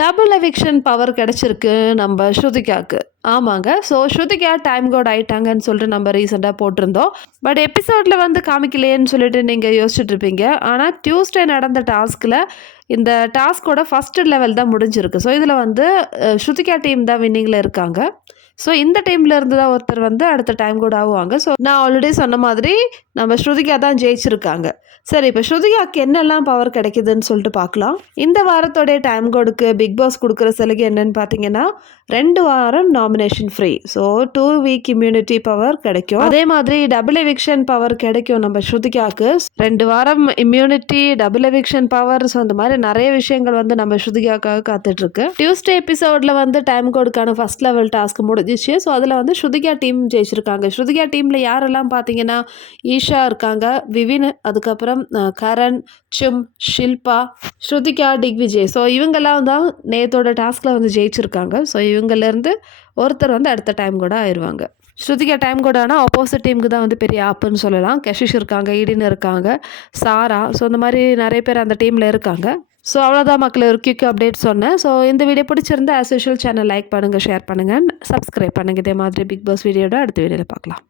Double eviction power கிடச்சிருக்கு நம்ம ஸ்ருதிகாவுக்கு. ஆமாங்க. ஸோ ஸ்ருதிகா டைம் கோட் ஆயிட்டாங்கன்னு சொல்லிட்டு நம்ம ரீசெண்டாக போட்டிருந்தோம். பட் எபிசோடில் வந்து காமிக்கலையேன்னு சொல்லிட்டு நீங்கள் யோசிச்சுட்டு இருப்பீங்க. ஆனால் டியூஸ்டே நடந்த டாஸ்கில் இந்த டாஸ்கோட ஃபஸ்ட்டு லெவல் தான் முடிஞ்சிருக்கு. ஸோ இதில் வந்து ஸ்ருதிகா டீம் தான் வின்னிங்கில் இருக்காங்க. ஸோ இந்த டீமில் இருந்து தான் ஒருத்தர் வந்து அடுத்த டைம் கோட் ஆகுவாங்க. ஸோ நான் ஆல்ரெடி சொன்ன மாதிரி நம்ம ஸ்ருதிகா தான் ஜெயிச்சிருக்காங்க. சரி, இப்போ ஸ்ருதிகாவுக்கு என்னெல்லாம் பவர் கிடைக்குதுன்னு சொல்லிட்டு பார்க்கலாம். இந்த வாரத்தோடைய டைம் கோடுக்கு பிக் பாஸ் கொடுக்குற சலுகை என்னன்னு பார்த்தீங்கன்னா 2 வாரம் nomination free. So 2 week immunity power கிடைக்கும். அதே மாதிரி டபுள் எவிக்ஷன் பவர் கிடைக்கும் நம்ம ஸ்ருதிகாவுக்கு. 2 வாரம் immunity, double eviction power, so அந்த மாதிரி நிறைய விஷயங்கள் வந்து நம்ம ஸ்ருதிகாவுக்காக காத்துட்ருக்கு. டியூஸ்டே எபிசோடில் வந்து டைம் கோடுக்கான ஃபர்ஸ்ட் லெவல் டாஸ்க் முடிஞ்சிச்சு. ஸோ அதில் வந்து ஸ்ருதிகா டீம் ஜெயிச்சிருக்காங்க. ஸ்ருதிகா டீமில் யாரெல்லாம் பார்த்தீங்கன்னா ஈஷா இருக்காங்க, விவின், அதுக்கப்புறம் கரண், சும், ஷில்பா, ஸ்ருதிகா, திக்விஜய். ஸோ இவங்கெல்லாம் தான் நேத்தோட டாஸ்கில் வந்து ஜெயிச்சிருக்காங்க. ஸோ இவங்கலேருந்து ஒருத்தர் வந்து அடுத்த டைம் கூட ஆயிடுவாங்க. ஸ்ருதிகா டைம் கூட ஆனால் ஆப்போசிட் டீமுக்கு தான் வந்து பெரிய ஆப்புன்னு சொல்லலாம். கஷிஷ் இருக்காங்க, ஈடின் இருக்காங்க, சாரா. ஸோ இந்த மாதிரி நிறைய பேர் அந்த டீமில் இருக்காங்க. ஸோ அவ்வளோதான் மக்கள், ஒரு குயிக் அப்டேட் சொன்னேன். ஸோ இந்த வீடியோ பிடிச்சிருந்தா ஆஸ் யூஷுவல் சேனல் லைக் பண்ணுங்கள், ஷேர் பண்ணுங்கள், சப்ஸ்கிரைப் பண்ணுங்கள். இதே மாதிரி பிக் பாஸ் வீடியோட அடுத்த வீடியோவில் பார்க்கலாம்.